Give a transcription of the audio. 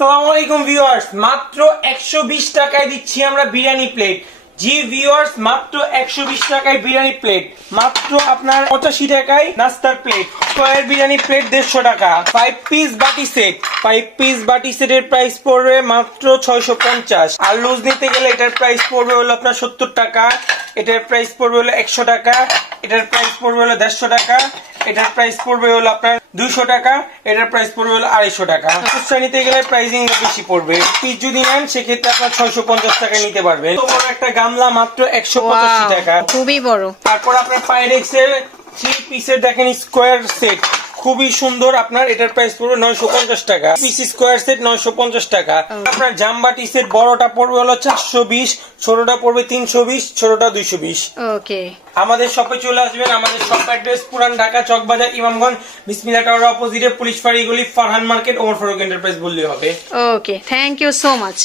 সালাম ভিউয়ার্স, মাত্র একশো বিশ টাকায় দিচ্ছি আমরা বিরিয়ানি প্লেট। জি ভিউয়ার্স, মাত্র একশো বিশ টাকায় বিরিয়ানি প্লেট। মাত্র আপনার পঁচাশি টাকায় নাস্তার প্লেট। স্কোয়ার বিরিয়ানি প্লেট দেড়শো টাকা। ফাইভ পিস বাটি সেট ফাইভ পিস বাটি সেটের প্রাইস পড়বে মাত্র ছয়শো পঞ্চাশ। আর লুজ নিতে গেলে এটার প্রাইস পড়বে হলো আপনার সত্তর টাকা। এটার প্রাইস পড়বে হলো একশো টাকা। এটার প্রাইস পড়বে হলো দেড়শো টাকা এটার প্রাইস পড়বে হলো আপনার দুইশো টাকা এটার প্রাইস পড়বে হলো আড়াইশো টাকা। খুচরা নিতে গেলে প্রাইসিং বেশি পড়বে। পিস যদি নেন সেক্ষেত্রে আপনার ছয়শো পঞ্চাশ টাকা নিতে পারবেন। তো বড় একটা গামলা মাত্র একশো পঁচাশি টাকা। খুবই বড়। তারপর আপনার পাইরেক্স এর থ্রি পিসের দেখেন স্কোয়ার সেট খুবই সুন্দর আপনার এটার প্রাইস পড়বে নয়শো পঞ্চাশ টাকা। পিস স্কোয়ার সেট নয়শো পঞ্চাশ টাকা। আপনার জাম্বাটি সেট বড়টা পড়বে হলো চারশো বিশ ছোটটা পড়বে তিনশো বিশ ছোটটা দুইশো বিশ। ওকে। আমাদের শপে চলে আসবেন আমাদের shop address Puran Dhaka Chawkbazar Imamganj Bismillah tower অপোজিটে পুলিশ ফাঁড়িগুলি ফারহান মার্কেট ওমর ফারুক এন্টারপ্রাইজ বললেই হবে। Okay thank you so much